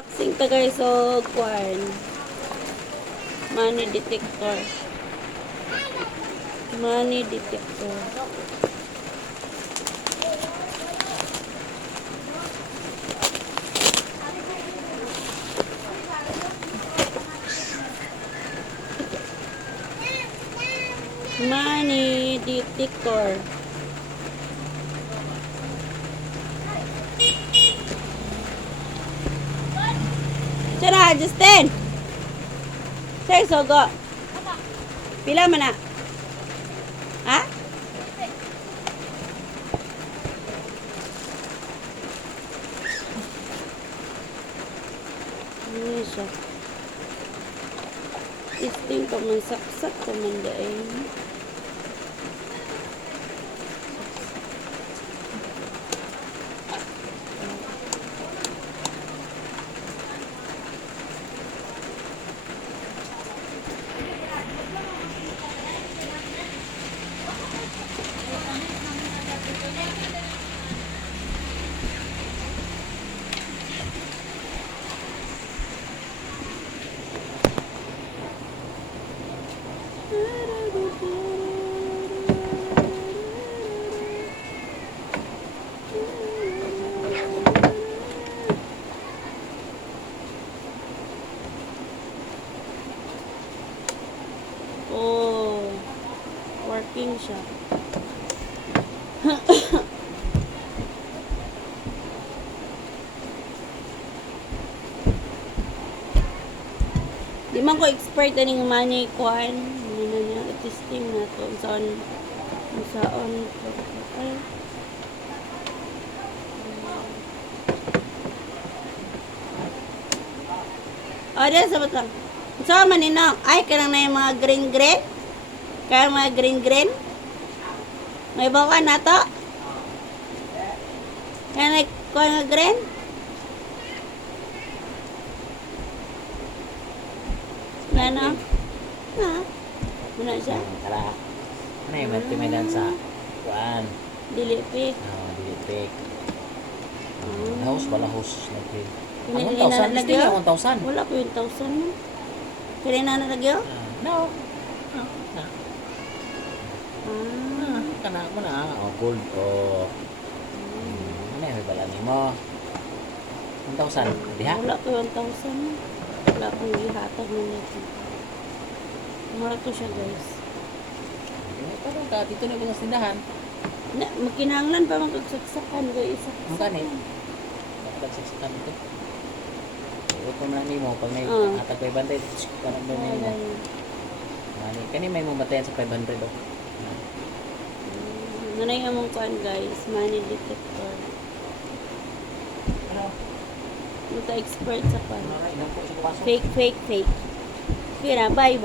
Unboxing ta guys o kwan. Money detector. Money detector. Money detector. Tara, Justin. Say sogo. Pila man na? Ha? Ano siya? Isting pa man saksak pa man daing. Oh, working siya. Di man ko expert aning money kuan. Ano niya, testing na to. Saan ay. Oh, dyan sabat lang. So, maninong. Ay, kanang na yung mga green. Kaya mga green. May bawa na to. Kaya na kuha nga green. Ano? Ha? Muna siya? Tara. Ano yung matimadan sa kuan? Dilipik. Dilipik. House bala house na green. Kanina Ang 1,000. Gusto nalagyo? niya 1,000. Wala ko yung 1,000 mo. Kanina nalagyo? No. Na. Ah. Kana mo na. Gold o. Ano yung bala ni mo? 1,000. Diha? Wala ko yung 1,000 mo. Wala kong ihatag mo nito. Mura to siya guys. Pero ka dito na ko sa tindahan. Na, makinanglan pa magkagsaksakan guys. Ang kanit. Dapat saksakan ito. Ito pa man mo pag may atag 500. Kanang ba may mo? Mani kani may mo batayan sa 500 oh. Nanay among kuan guys, money detector. Ano? Muta expert sa kuan. Fake. Fake. Kira, bye.